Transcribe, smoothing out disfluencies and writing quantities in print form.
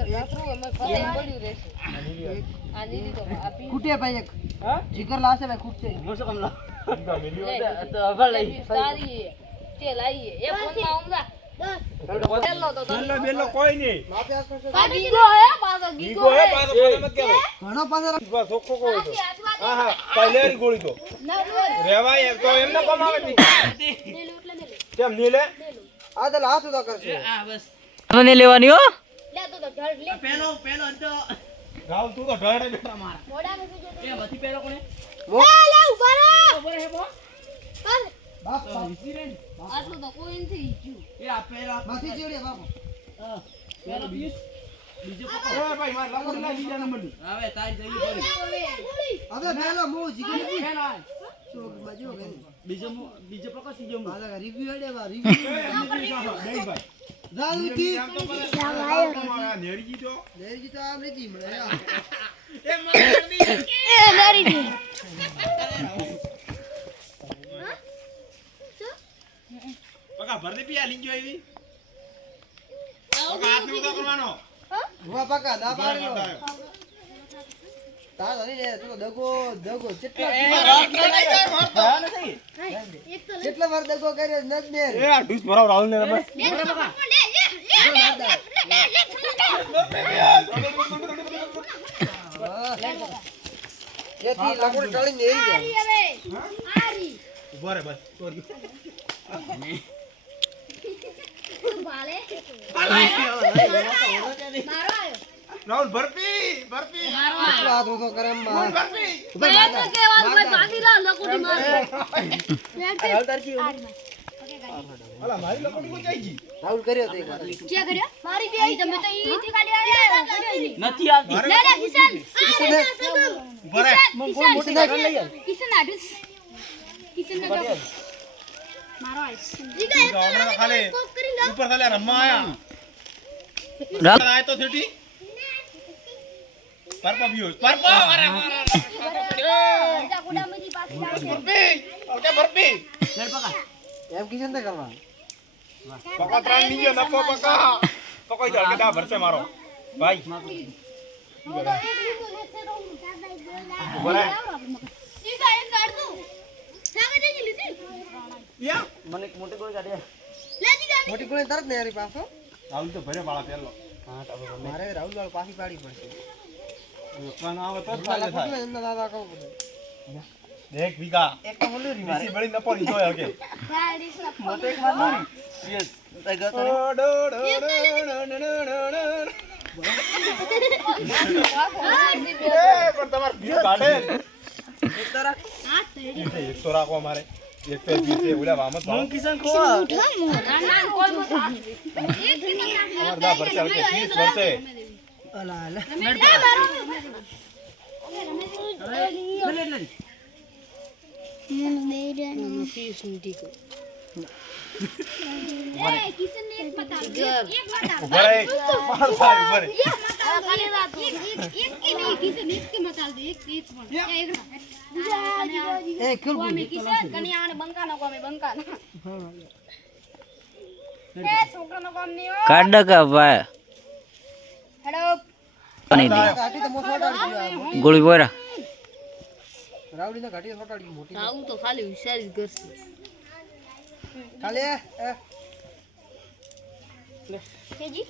તો ઘસરું અમે ફસાઈ પડ્યું રહેશે આ નીલી તો આપી કુટે ભાઈ એક હા જીગર લાશે ભાઈ કુટે હું શું કામ લા તો હવે લઈ સારી તે લાઈએ એ ફોનમાં ઉમરા 10 બેલો તો બેલો કોઈ નહીં માપે આસપાસ ગીગો હે પાછો ગીગો હે પાછો મને મત કહેવો ઘણો પાછળ બસ સોખો કોઈ તો હા હા પહેલેરી ગોળી તો રેવાય તો એમને કોમ આવે કેમ નહીં લે આ તો હાથ ઉદા કરશે મને લેવાની હો લે તો ઢળ લે પેલો અંતો રાહુલ તું તો ઢળે બેટા મારા મોડાને બીજો એ મથી પેલો કોને લે ઉભા રહો બરે હે બો કર બાપ વિસીરેન આટલું તો કોઈ નથી ઈચ્યું એ આ પેલો માથી ચીડે બાપ પેલો 20 બીજો એ ભાઈ માર લખો ના બીજા નંબરની હવે તાઈ જઈ પડી હવે પેલો મો જીગર ની હે ના ચોક બાજુ કે બીજો પકડ સીજો મુ આલા રિવ્યુ હેડે વા રિવ્યુ નહીં ભાઈ રાલકી આમ તો નેરીજી તો લેરજી તો આમ નથી મળે એ મારી એ મારી દી પકા ભરતી પી આલી ગયો એવી પકા હાથ નું તો કરવાનો હુવા પાકા ના પાડ્યો તા ધરી લે તું દગો કેટલા વાર દગો કર્યો નત ને એ આ ઢૂસ ભરાવ રાહુલ ને બસ એ થી લાકડ ટાળી ને એરી જાય આરી ઉભો રે બસ તોર ભાલે રાહુલ ભરતી કેટલા હાથ ઉતો કરે એમ માર ભરતી તો કેવા ભાઈ ભાગી રહ્યા લકોડી માર અલા મારી લકોડી કો જાય જી રાહુલ કર્યો તો એક વાર કે કર્યો મારી દે તમે તો ઈ થી ખાલી આવ્યા નથી આવતી લે લે કિશન ઉભો રે કિશન કિશન આડુસ કિશન ને મારો આઈસ હમણાં ખાલી ઉપર ખાલી રમવા આયા આય તો થેટી પરપો વ્યુઝ પરપો અરે જા ગુડામજી પાછી આવે ભરતી ઓકે ભરતી ચલ પકા એમ કિશન તે કરવા પકા ત્રણ નીજો નફો પકા પકોઈ દળ કેડા ભરસે મારો ભાઈ હું તો એક લીધું લેતે તો હું સાદાઈ બોલા ઉભો રે ઈ તો એક કાઢ દઉં સાગે જઈ લીધી યા મને એક મોટી ગોળ કાઢે લે જી ગાડી મોટી કોણે તરત ને હરી પાછો રાહુલ તો ભરે બાળા પેલો હા તો મારે રાહુલ વાળ પાછી પાડી પડશે પણ આવે તો જ સાલા ફાયદો થાય કુટલે એમના દાદા કહું પડે એક વીઘા એક તો બોલ્યો રી મારે બીસી બળી ન પડી જોય કે ગાડી સ્લપ મોટો એક માર મારી યસ તઈ ગયો તો પણ તમાર ભીડ કાઢે એક તો રાખ હાથ તેડી એક તો રાખો અમારે એક તો બીજે ઓલા વામત હું કિશન ખો ના કોઈ મત એક કિલો અમાર દા ભરસે હલકે 30 ભરસે અલા અલા લે લે ઉભા રે માર ભાઈ ઉભા રે એ કુલ બોલ કાઢ કા ભાઈ ઘાટી તો મોટો ડાળી ગોળી બોરા રાવડી ના ઘાટી છોટાડી મોટી આવું તો ખાલી હોશિયારી જ કરશે ખાલી કેજી